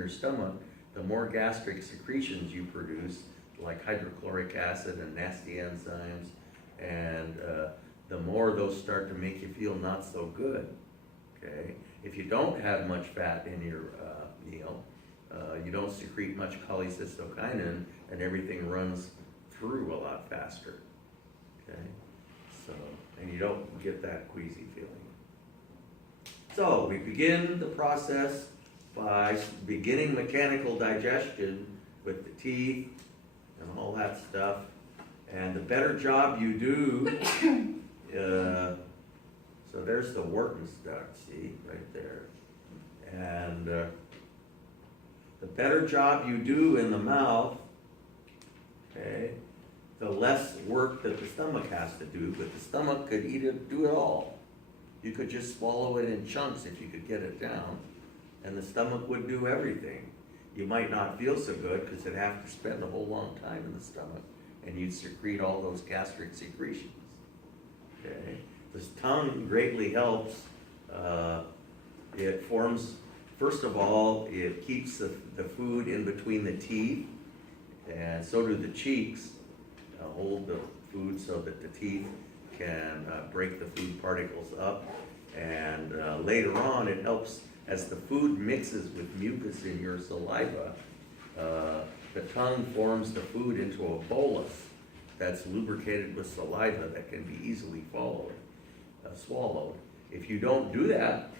your stomach, the more gastric secretions you produce, like hydrochloric acid and nasty enzymes, and the more those start to make you feel not so good, okay? If you don't have much fat in your meal, you don't secrete much cholecystokinin, and everything runs through a lot faster, okay? So, and you don't get that queasy feeling. So, we begin the process by beginning mechanical digestion with the teeth and all that stuff. And the better job you do, so there's the Wharton's duct, see, right there. And the better job you do in the mouth, okay, the less work that the stomach has to do, but the stomach could do it all. You could just swallow it in chunks if you could get it down, and the stomach would do everything. You might not feel so good because it'd have to spend a whole long time in the stomach, and you'd secrete all those gastric secretions. Okay, this tongue greatly helps. It forms, first of all, it keeps the food in between the teeth, and so do the cheeks. Hold the food so that the teeth can break the food particles up, and later on it helps as the food mixes with mucus in your saliva. The tongue forms the food into a bolus that's lubricated with saliva that can be easily swallowed. If you don't do that,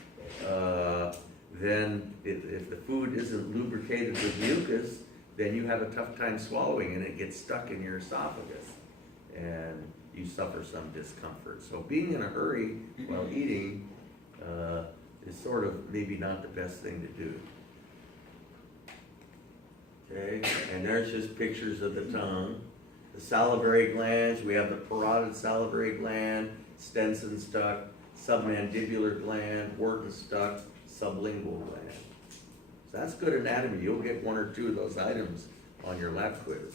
then if the food isn't lubricated with mucus, then you have a tough time swallowing and it gets stuck in your esophagus and you suffer some discomfort. So being in a hurry while eating is sort of maybe not the best thing to do. Okay, and there's just pictures of the tongue. The salivary glands, we have the parotid salivary gland, Stenson's duct, submandibular gland, Wharton's duct, sublingual gland. So that's good anatomy. You'll get one or two of those items on your lab quiz.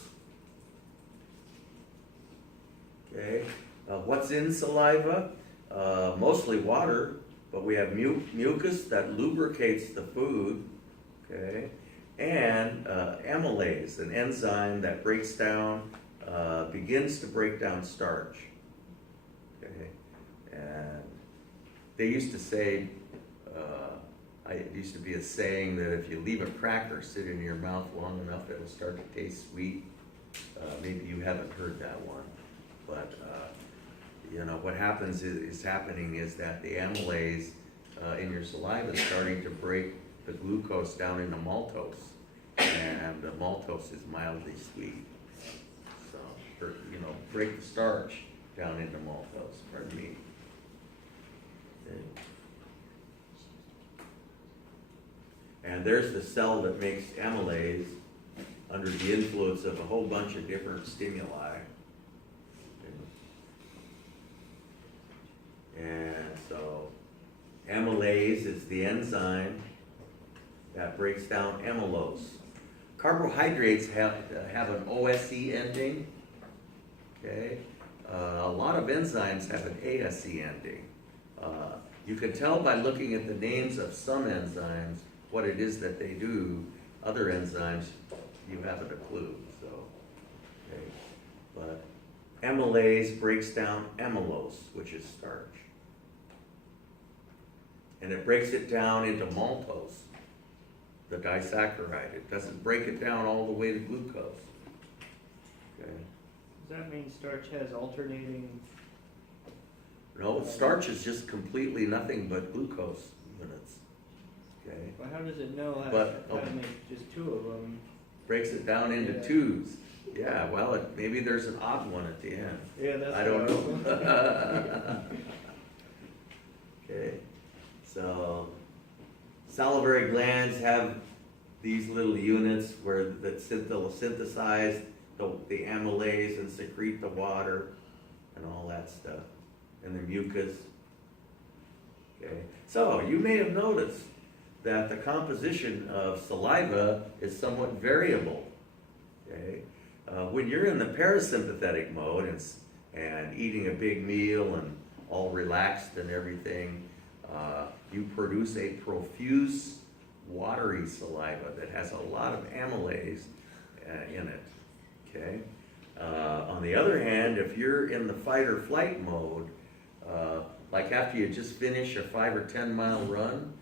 Okay, what's in saliva? Mostly water, but we have mucus that lubricates the food, okay, and amylase, an enzyme that breaks down, begins to break down starch, okay, and they used to say, it used to be a saying that if you leave a cracker sit in your mouth long enough, it'll start to taste sweet. Maybe you haven't heard that one, but you know, what happens is that the amylase in your saliva is starting to break the glucose down into maltose, and the maltose is mildly sweet. So, you know, break the starch down into maltose, pardon me. Okay. And there's the cell that makes amylase under the influence of a whole bunch of different stimuli. And so amylase is the enzyme that breaks down amylose. Carbohydrates have an OSE ending. Okay, a lot of enzymes have an ASE ending. You can tell by looking at the names of some enzymes what it is that they do. Other enzymes, you haven't a clue. So, okay, but amylase breaks down amylose, which is starch, and it breaks it down into maltose, the disaccharide. It doesn't break it down all the way to glucose. Okay. Does that mean starch has alternating? No, starch is just completely nothing but glucose units. Okay. Well, how does it know how to make just two of them? Breaks it down into twos. Yeah, well, maybe there's an odd one at the end. Yeah, that's I don't know. Okay, so salivary glands have these little units that they'll synthesize the amylase and secrete the water and all that stuff, and the mucus. Okay, so you may have noticed that the composition of saliva is somewhat variable. Okay, when you're in the parasympathetic mode and eating a big meal and all relaxed and everything, you produce a profuse watery saliva that has a lot of amylase in it, okay? On the other hand, if you're in the fight or flight mode, like after you just finish a 5 or 10 mile run,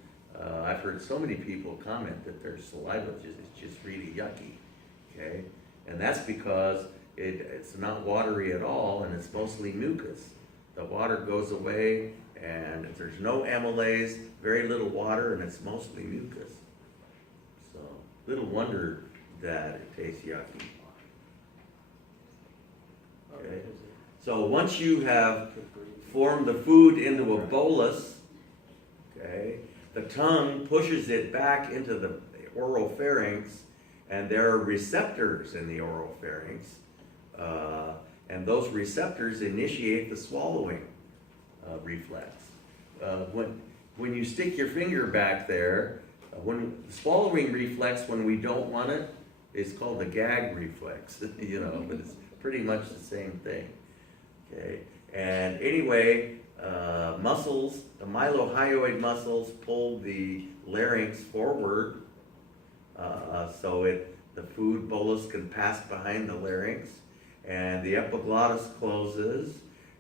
I've heard so many people comment that their saliva is just really yucky, okay? And that's because it's not watery at all, and it's mostly mucus. The water goes away, and there's no amylase, very little water, and it's mostly mucus. So, little wonder that it tastes yucky. Okay. So once you have formed the food into a bolus, okay, the tongue pushes it back into the oropharynx, and there are receptors in the oropharynx, and those receptors initiate the swallowing reflex. When you stick your finger back there, when the swallowing reflex, when we don't want it, is called the gag reflex, you know, but it's pretty much the same thing. Okay, and anyway, muscles, the mylohyoid muscles pull the larynx forward, so the food bolus can pass behind the larynx, and the epiglottis closes,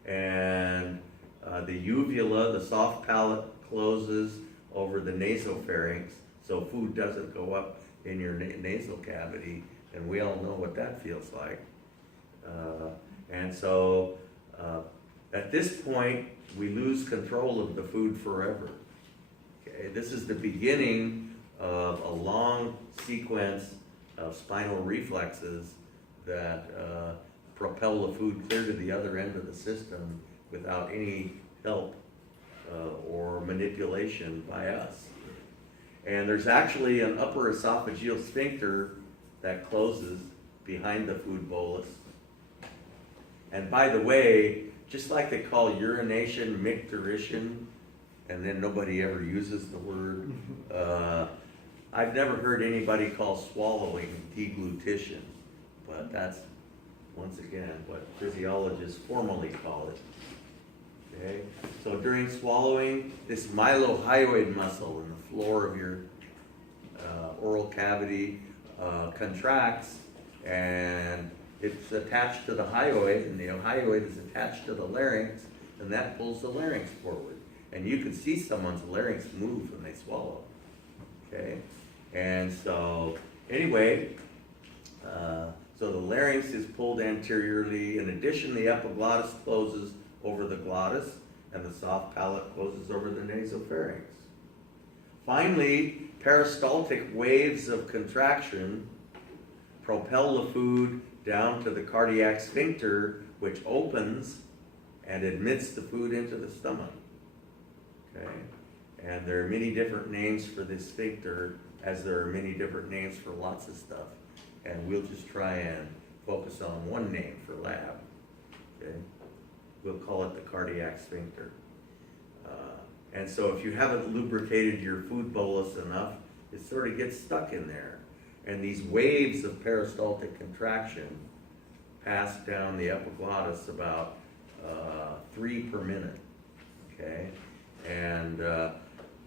and the uvula, the soft palate, closes over the nasopharynx, so food doesn't go up in your nasal cavity, and we all know what that feels like. And so at this point, we lose control of the food forever. Okay, this is the beginning of a long sequence of spinal reflexes that propel the food clear to the other end of the system without any help or manipulation by us. And there's actually an upper esophageal sphincter that closes behind the food bolus. And by the way, just like they call urination micturition, and then nobody ever uses the word, I've never heard anybody call swallowing deglutition, but that's, once again, what physiologists formally call it. Okay? So during swallowing, this mylohyoid muscle in the floor of your oral cavity contracts, and it's attached to the hyoid, and the hyoid is attached to the larynx, and that pulls the larynx forward. And you can see someone's larynx move when they swallow. Okay? And so, anyway, so the larynx is pulled anteriorly. In addition, the epiglottis closes over the glottis, and the soft palate closes over the nasopharynx. Finally, peristaltic waves of contraction propel the food down to the cardiac sphincter, which opens and admits the food into the stomach. Okay? And there are many different names for this sphincter, as there are many different names for lots of stuff. And we'll just try and focus on one name for lab. Okay? We'll call it the cardiac sphincter. And so if you haven't lubricated your food bolus enough, it sort of gets stuck in there. And these waves of peristaltic contraction pass down the epiglottis about 3 per minute. Okay? And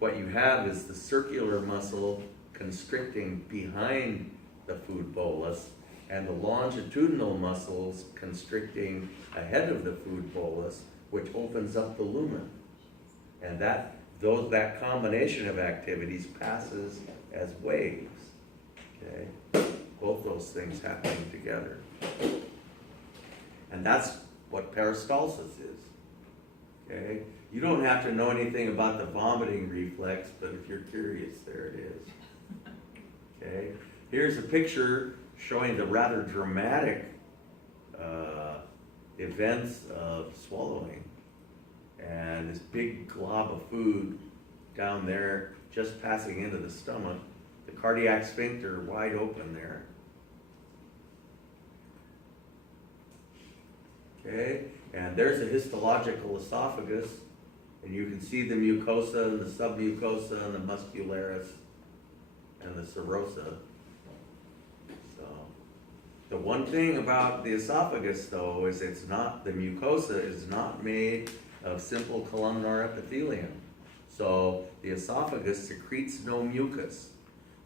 what you have is the circular muscle constricting behind the food bolus, and the longitudinal muscles constricting ahead of the food bolus, which opens up the lumen. And that combination of activities passes as waves. Okay? Both those things happening together. And that's what peristalsis is. Okay? You don't have to know anything about the vomiting reflex, but if you're curious, there it is. Okay? Here's a picture showing the rather dramatic events of swallowing. And this big glob of food down there just passing into the stomach, the cardiac sphincter wide open there. Okay, and there's a histological esophagus, and you can see the mucosa and the submucosa and the muscularis and the serosa. So, the one thing about the esophagus, though, is the mucosa is not made of simple columnar epithelium. So the esophagus secretes no mucus.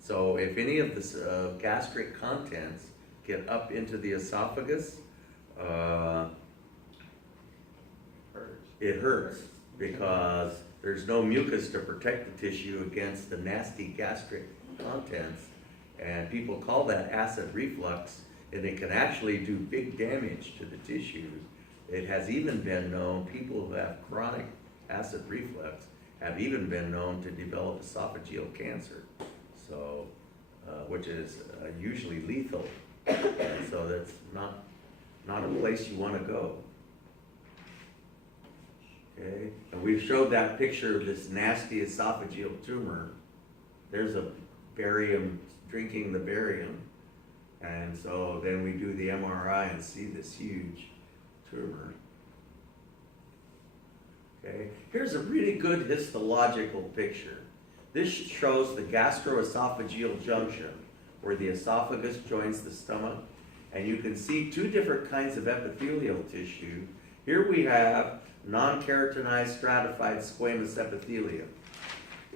So if any of the gastric contents get up into the esophagus, it hurts because there's no mucus to protect the tissue against the nasty gastric contents. And people call that acid reflux, and it can actually do big damage to the tissues. It has even been known, people who have chronic acid reflux have even been known to develop esophageal cancer. So, which is usually lethal. And so that's not a place you want to go. Okay, and we've showed that picture of this nasty esophageal tumor. There's a barium, drinking the barium. And so then we do the MRI and see this huge tumor. Okay, here's a really good histological picture. This shows the gastroesophageal junction, where the esophagus joins the stomach. And you can see two different kinds of epithelial tissue. Here we have non-keratinized stratified squamous epithelium.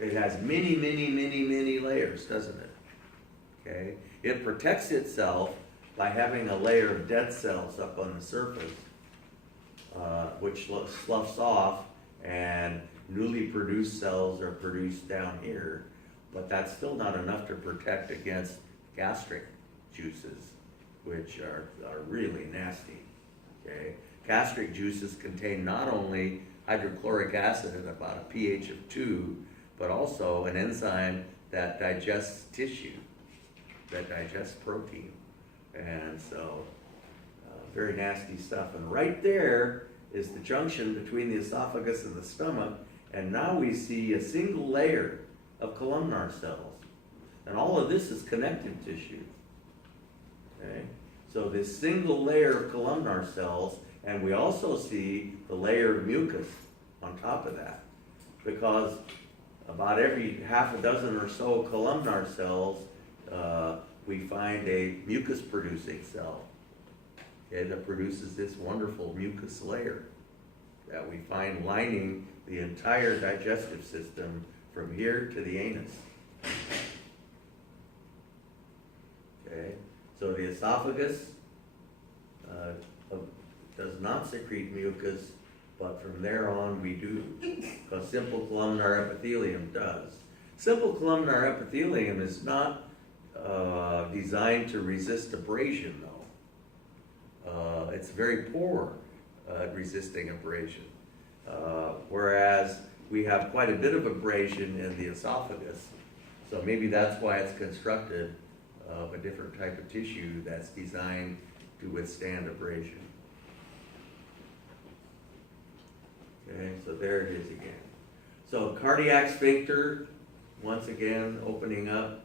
It has many, many, many, many layers, doesn't it? Okay. It protects itself by having a layer of dead cells up on the surface, which sloughs off, and newly produced cells are produced down here. But that's still not enough to protect against gastric juices, which are really nasty. Okay. Gastric juices contain not only hydrochloric acid at about a pH of 2, but also an enzyme that digests tissue, that digests protein. And so, very nasty stuff. And right there is the junction between the esophagus and the stomach. And now we see a single layer of columnar cells. And all of this is connective tissue. Okay? So this single layer of columnar cells, and we also see the layer of mucus on top of that, because about every half a dozen or so columnar cells, we find a mucus-producing cell, okay, that produces this wonderful mucus layer that we find lining the entire digestive system from here to the anus. Okay, so the esophagus does not secrete mucus, but from there on we do, because simple columnar epithelium does. Simple columnar epithelium is not designed to resist abrasion, though. It's very poor at resisting abrasion, whereas we have quite a bit of abrasion in the esophagus, so maybe that's why it's constructed of a different type of tissue that's designed to withstand abrasion. Okay, so there it is again. So cardiac sphincter, once again, opening up.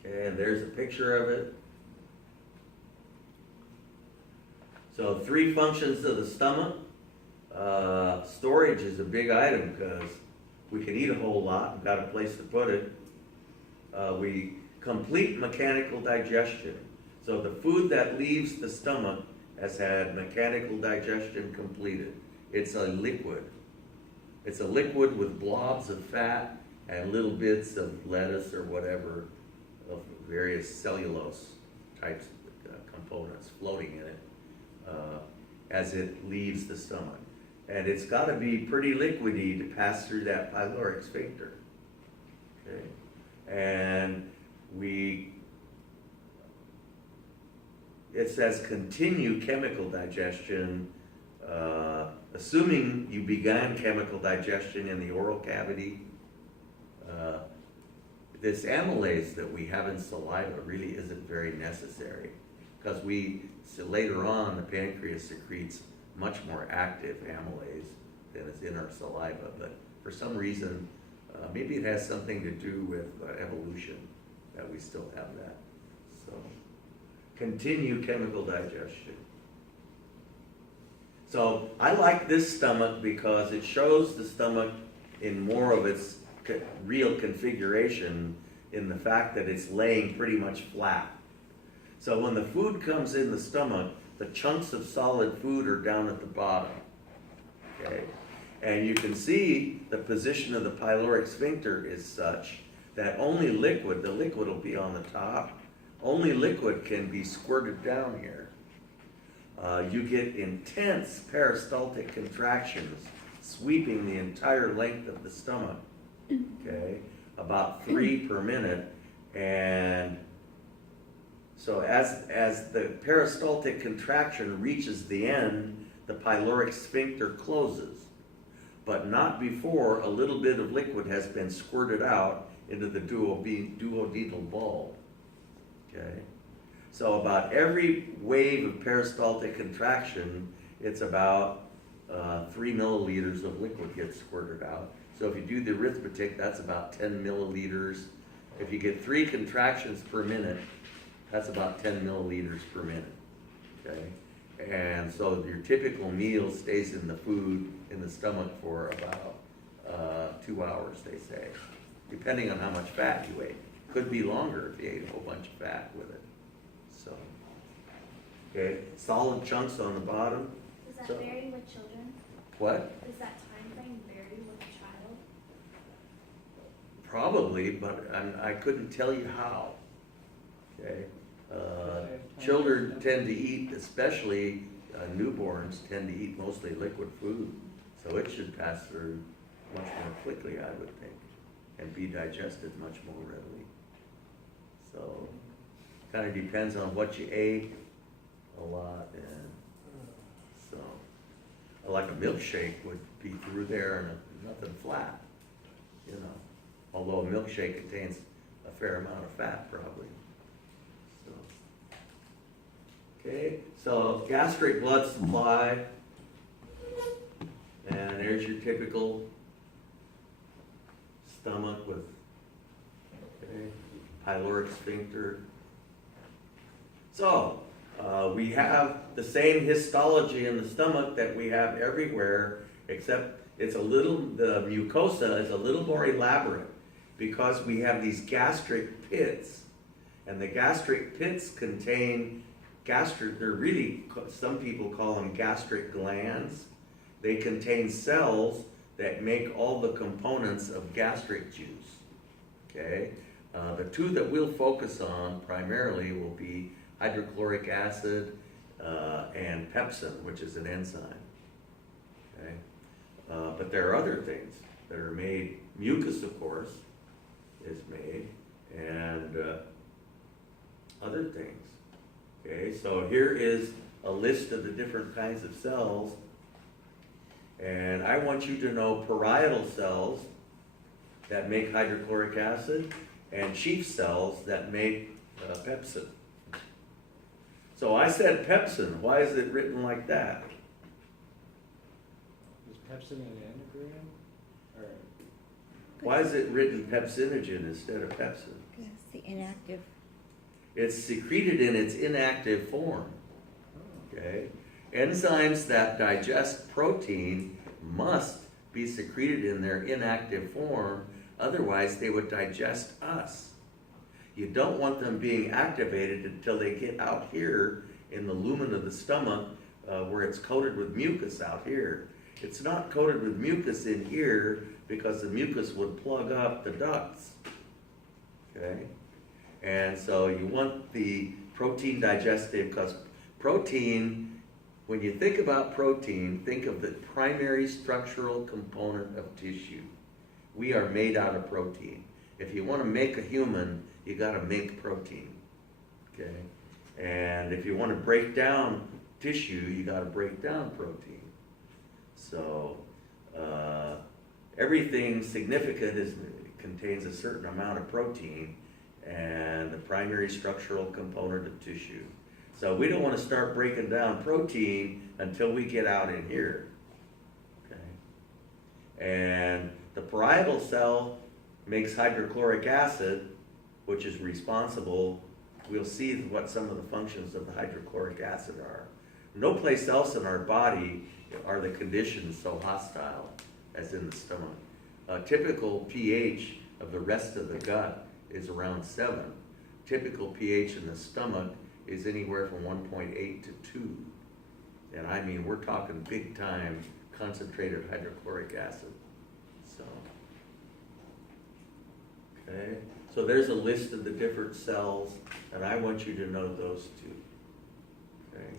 Okay, and there's a picture of it. So 3 functions of the stomach. Storage is a big item because we can eat a whole lot and got a place to put it. We complete mechanical digestion. So the food that leaves the stomach has had mechanical digestion completed. It's a liquid. It's a liquid with blobs of fat and little bits of lettuce or whatever, of various cellulose types of components floating in it as it leaves the stomach. And it's got to be pretty liquidy to pass through that pyloric sphincter. Okay? And it says continue chemical digestion, assuming you began chemical digestion in the oral cavity. This amylase that we have in saliva really isn't very necessary, because later on the pancreas secretes much more active amylase than is in our saliva, but for some reason, maybe it has something to do with evolution that we still have that. So, continue chemical digestion. So I like this stomach because it shows the stomach in more of its real configuration, in the fact that it's laying pretty much flat. So when the food comes in the stomach, the chunks of solid food are down at the bottom. Okay? And you can see the position of the pyloric sphincter is such that only liquid, the liquid will be on the top, only liquid can be squirted down here. You get intense peristaltic contractions sweeping the entire length of the stomach, okay, about 3 per minute. And so as the peristaltic contraction reaches the end, the pyloric sphincter closes, but not before a little bit of liquid has been squirted out into the duodenal bulb, okay? So about every wave of peristaltic contraction, it's about 3 milliliters of liquid gets squirted out. So if you do the arithmetic, that's about 10 milliliters. If you get 3 contractions per minute, that's about 10 milliliters per minute, okay? And so your typical meal stays in the food in the stomach for about 2 hours, they say, depending on how much fat you ate. Could be longer if you ate a whole bunch of fat with it. So, okay, solid chunks on the bottom. Does that So- vary with children? What? Does that time frame vary with a child? Probably, but I couldn't tell you how. Okay, children tend to eat, especially newborns, tend to eat mostly liquid food, so it should pass through much more quickly, I would think, and be digested much more readily. So, kind of depends on what you ate a lot, and so, like a milkshake would be through there and nothing flat, you know. Although a milkshake contains a fair amount of fat, probably. So, okay, so gastric blood supply, and there's your typical stomach with, okay, pyloric sphincter. So, we have the same histology in the stomach that we have everywhere, except it's a little, the mucosa is a little more elaborate because we have these gastric pits, and the gastric pits contain they're really, some people call them gastric glands. They contain cells that make all the components of gastric juice, okay? The two that we'll focus on primarily will be hydrochloric acid and pepsin, which is an enzyme, okay? But there are other things that are made. Mucus, of course, is made, and other things. Okay, so here is a list of the different kinds of cells, and I want you to know parietal cells that make hydrochloric acid and chief cells that make pepsin. So I said pepsin. Why is it written like that? Is pepsin an endogram? Or Why is it written pepsinogen instead of pepsin? Yes, the inactive. It's secreted in its inactive form, okay? Enzymes that digest protein must be secreted in their inactive form, otherwise they would digest us. You don't want them being activated until they get out here in the lumen of the stomach where it's coated with mucus out here. It's not coated with mucus in here because the mucus would plug up the ducts, okay? And so you want the protein digestive, because protein, when you think about protein, think of the primary structural component of tissue. We are made out of protein. If you want to make a human, you got to make protein, okay? And if you want to break down tissue, you got to break down protein. So everything significant contains a certain amount of protein and the primary structural component of tissue. So we don't want to start breaking down protein until we get out in here, okay? And the parietal cell makes hydrochloric acid, which is responsible. We'll see what some of the functions of the hydrochloric acid are. No place else in our body are the conditions so hostile as in the stomach. A typical pH of the rest of the gut is around 7. Typical pH in the stomach is anywhere from 1.8 to 2. And I mean, we're talking big time concentrated hydrochloric acid. So, okay, so there's a list of the different cells, and I want you to know those two. Okay,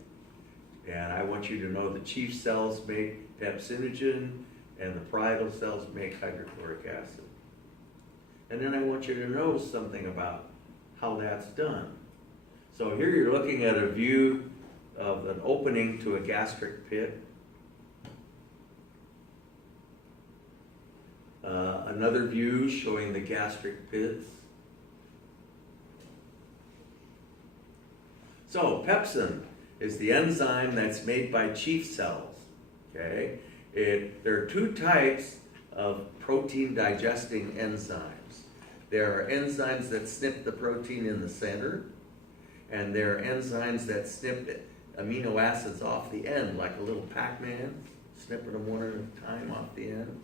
and I want you to know the chief cells make pepsinogen, and the parietal cells make hydrochloric acid. And then I want you to know something about how that's done. So here you're looking at a view of an opening to a gastric pit. Another view showing the gastric pits. So pepsin is the enzyme that's made by chief cells. Okay, there are two types of protein digesting enzymes. There are enzymes that snip the protein in the center, and there are enzymes that snip amino acids off the end, like a little Pac-Man, snipping them one at a time off the end.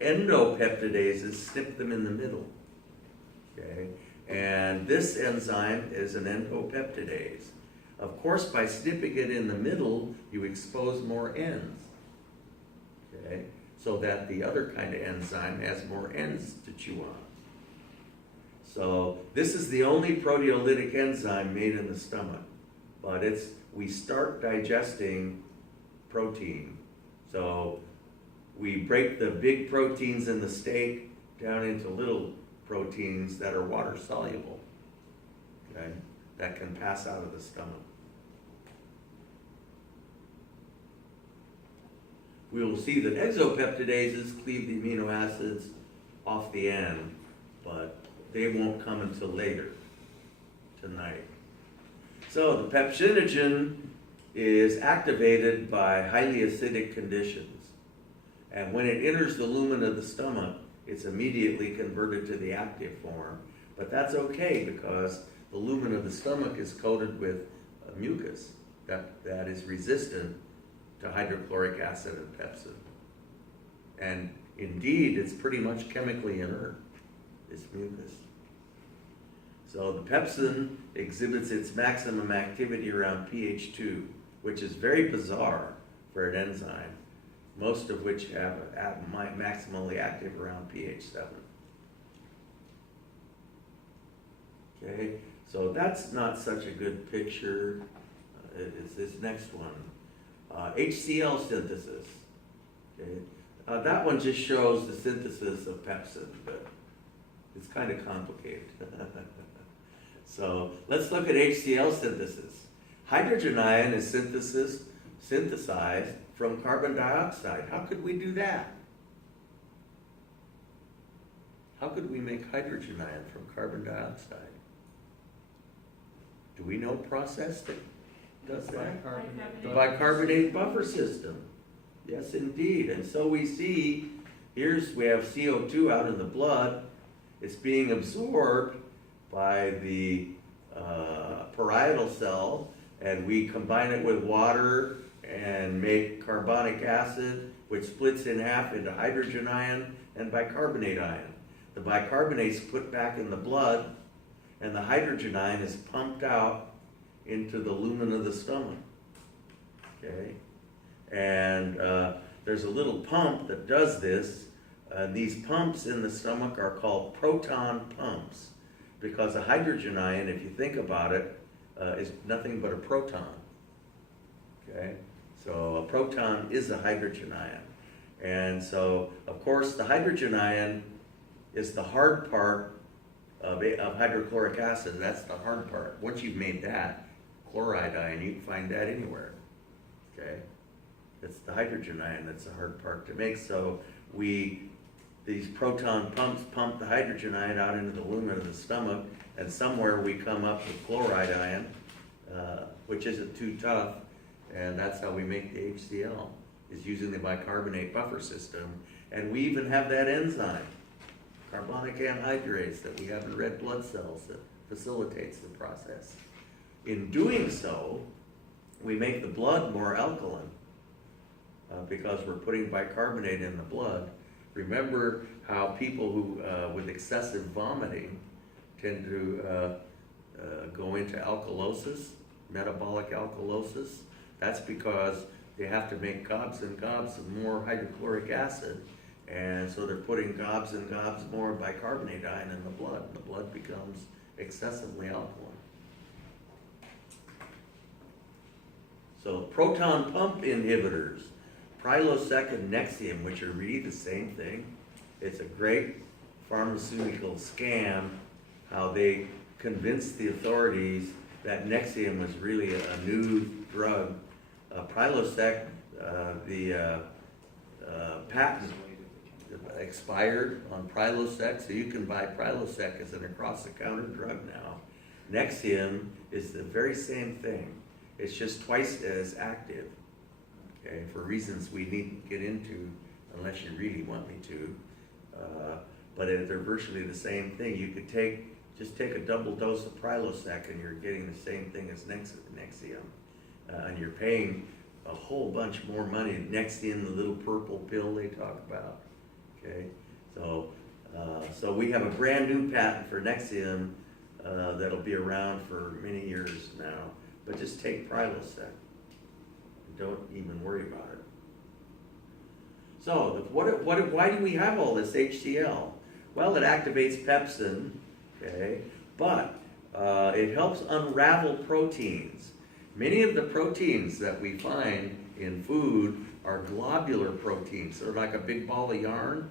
Endopeptidases snip them in the middle. Okay, and this enzyme is an endopeptidase. Of course, by snipping it in the middle, you expose more ends. Okay, so that the other kind of enzyme has more ends to chew on. So this is the only proteolytic enzyme made in the stomach, but we start digesting protein. So we break the big proteins in the steak down into little proteins that are water soluble, okay, that can pass out of the stomach. We will see that exopeptidases cleave the amino acids off the end, but they won't come until later tonight. So the pepsinogen is activated by highly acidic conditions. And when it enters the lumen of the stomach, it's immediately converted to the active form. But that's okay because the lumen of the stomach is coated with a mucus that is resistant to hydrochloric acid and pepsin. And indeed, it's pretty much chemically inert, this mucus. So the pepsin exhibits its maximum activity around pH 2, which is very bizarre for an enzyme, most of which have maximally active around pH 7. Okay, so that's not such a good picture. It's this next one. HCl synthesis. Okay, that one just shows the synthesis of pepsin, but it's kind of complicated. So let's look at HCl synthesis. Hydrogen ion is synthesized from carbon dioxide. How could we do that? How could we make hydrogen ion from carbon dioxide? Do we know a process that does that? The bicarbonate buffer system. Yes, indeed. And so we see, we have CO2 out in the blood. It's being absorbed by the parietal cell, and we combine it with water and make carbonic acid, which splits in half into hydrogen ion and bicarbonate ion. The bicarbonate is put back in the blood, and the hydrogen ion is pumped out into the lumen of the stomach. Okay, and there's a little pump that does this. These pumps in the stomach are called proton pumps, because a hydrogen ion, if you think about it, is nothing but a proton. Okay, so a proton is a hydrogen ion. And so, of course, the hydrogen ion is the hard part of hydrochloric acid. That's the hard part. Once you've made that, chloride ion, you can find that anywhere. Okay, it's the hydrogen ion that's the hard part to make. So these proton pumps pump the hydrogen ion out into the lumen of the stomach, and somewhere we come up with chloride ion, which isn't too tough, and that's how we make the HCl, is using the bicarbonate buffer system. And we even have that enzyme, carbonic anhydrase, that we have in red blood cells that facilitates the process. In doing so, we make the blood more alkaline because we're putting bicarbonate in the blood. Remember how people who with excessive vomiting tend to go into alkalosis, metabolic alkalosis? That's because they have to make gobs and gobs of more hydrochloric acid. And so they're putting gobs and gobs more bicarbonate ion in the blood. The blood becomes excessively alkaline. So proton pump inhibitors, Prilosec and Nexium, which are really the same thing. It's a great pharmaceutical scam, how they convinced the authorities that Nexium was really a new drug. Prilosec, the patent expired on Prilosec, so you can buy Prilosec as an across-the-counter drug now. Nexium is the very same thing. It's just twice as active, okay, for reasons we needn't get into unless you really want me to. But they're virtually the same thing. You could just take a double dose of Prilosec and you're getting the same thing as Nexium. And you're paying a whole bunch more money. Nexium, the little purple pill they talk about. Okay, so we have a brand new patent for Nexium that'll be around for many years now. But just take Prilosec. Don't even worry about it. So why do we have all this HCl? Well, it activates pepsin, okay, but it helps unravel proteins. Many of the proteins that we find in food are globular proteins. They're like a big ball of yarn.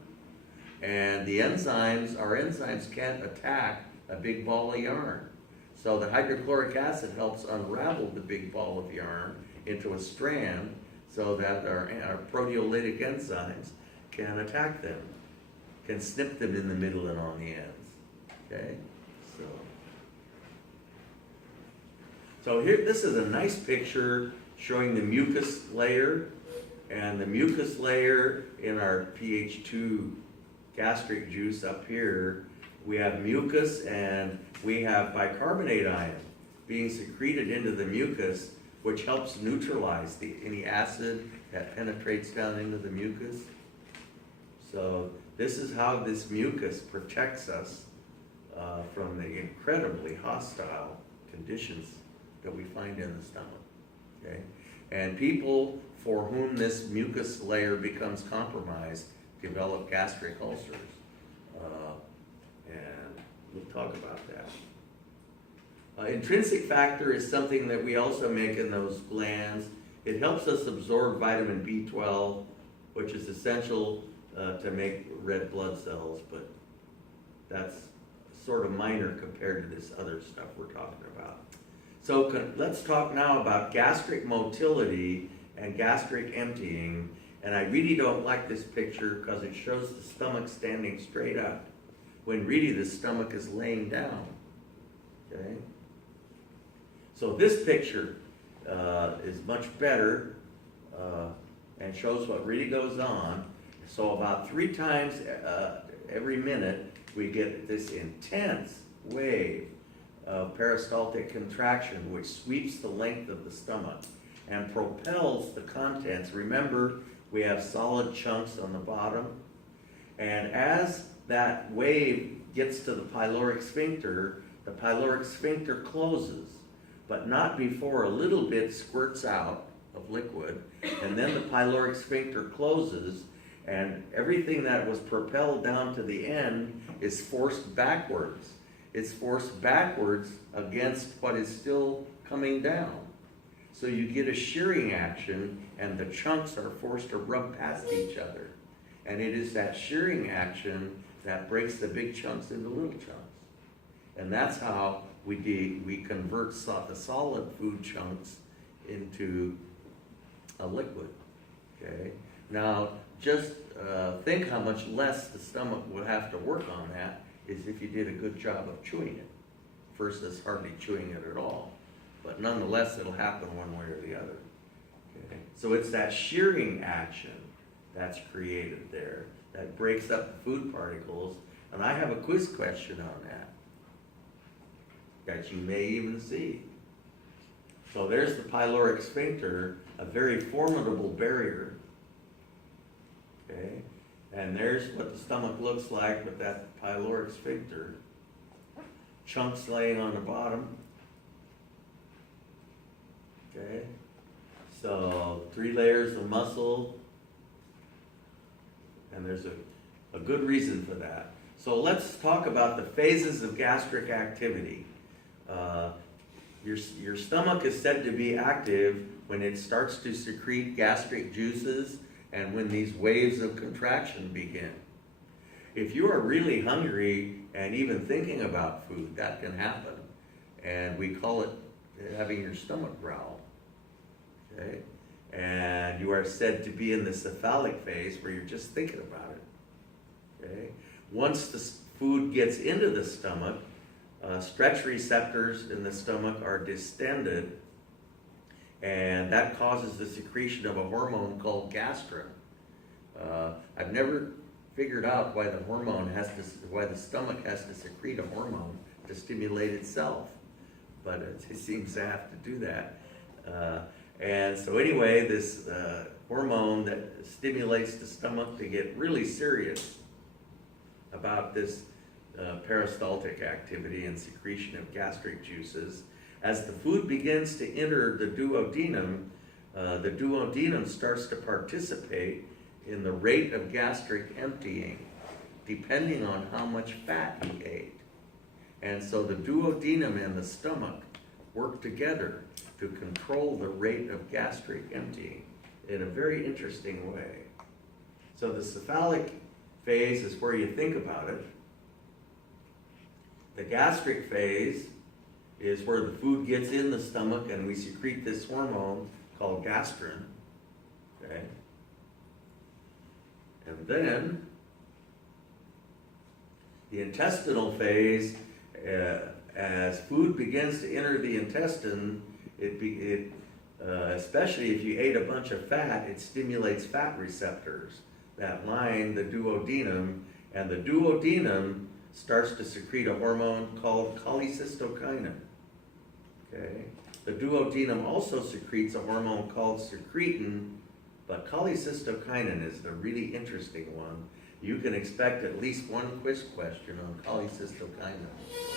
And our enzymes can't attack a big ball of yarn. So the hydrochloric acid helps unravel the big ball of yarn into a strand so that our proteolytic enzymes can attack them, can snip them in the middle and on the ends. Okay? So here, this is a nice picture showing the mucus layer, and the mucus layer in our pH 2 gastric juice up here. We have mucus and we have bicarbonate ion being secreted into the mucus, which helps neutralize any acid that penetrates down into the mucus. So this is how this mucus protects us from the incredibly hostile conditions that we find in the stomach. Okay? And people for whom this mucus layer becomes compromised develop gastric ulcers. And we'll talk about that. Intrinsic factor is something that we also make in those glands. It helps us absorb vitamin B12, which is essential to make red blood cells, but that's sort of minor compared to this other stuff we're talking about. So let's talk now about gastric motility and gastric emptying. And I really don't like this picture because it shows the stomach standing straight up, when really the stomach is laying down. Okay? So this picture is much better and shows what really goes on. So about 3 times every minute, we get this intense wave of peristaltic contraction, which sweeps the length of the stomach and propels the contents. Remember, we have solid chunks on the bottom. And as that wave gets to the pyloric sphincter, the pyloric sphincter closes, but not before a little bit squirts out of liquid. And then the pyloric sphincter closes, and everything that was propelled down to the end is forced backwards. It's forced backwards against what is still coming down. So you get a shearing action, and the chunks are forced to rub past each other. And it is that shearing action that breaks the big chunks into little chunks. And that's how we convert the solid food chunks into a liquid. Okay? Now, just think how much less the stomach would have to work on that is if you did a good job of chewing it versus hardly chewing it at all. But nonetheless, it'll happen one way or the other. Okay? So it's that shearing action that's created there that breaks up the food particles. And I have a quiz question on that you may even see. So there's the pyloric sphincter, a very formidable barrier. Okay? And there's what the stomach looks like with that pyloric sphincter. Chunks laying on the bottom. Okay? So 3 layers of muscle, and there's a good reason for that. So let's talk about the phases of gastric activity. Your stomach is said to be active when it starts to secrete gastric juices and when these waves of contraction begin. If you are really hungry and even thinking about food, that can happen. And we call it having your stomach growl. Okay? And you are said to be in the cephalic phase where you're just thinking about it. Okay? Once the food gets into the stomach, stretch receptors in the stomach are distended, and that causes the secretion of a hormone called gastrin. I've never figured out why why the stomach has to secrete a hormone to stimulate itself, but it seems to have to do that. And so anyway, this hormone that stimulates the stomach to get really serious about this peristaltic activity and secretion of gastric juices. As the food begins to enter the duodenum starts to participate in the rate of gastric emptying, depending on how much fat you ate. And so the duodenum and the stomach work together to control the rate of gastric emptying in a very interesting way. So the cephalic phase is where you think about it. The gastric phase is where the food gets in the stomach and we secrete this hormone called gastrin. Okay? And then the intestinal phase, as food begins to enter the intestine, especially if you ate a bunch of fat, it stimulates fat receptors that line the duodenum, and the duodenum starts to secrete a hormone called cholecystokinin. Okay? The duodenum also secretes a hormone called secretin, but cholecystokinin is the really interesting one. You can expect at least one quiz question on cholecystokinin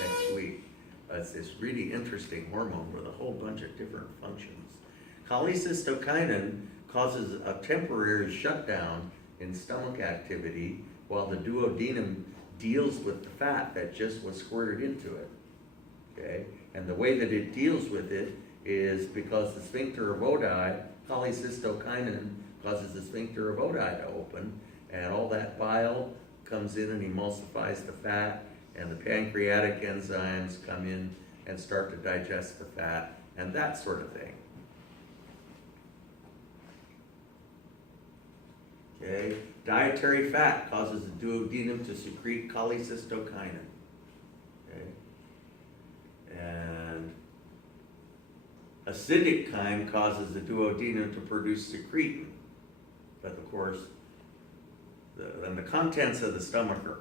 next week. It's this really interesting hormone with a whole bunch of different functions. Cholecystokinin causes a temporary shutdown in stomach activity while the duodenum deals with the fat that just was squirted into it. Okay? And the way that it deals with it is because the sphincter of Oddi, cholecystokinin causes the sphincter of Oddi to open, and all that bile comes in and emulsifies the fat, and the pancreatic enzymes come in and start to digest the fat, and that sort of thing. Okay? Dietary fat causes the duodenum to secrete cholecystokinin. Okay? And acidic chyme causes the duodenum to produce secretin. But of course, the contents of the stomach are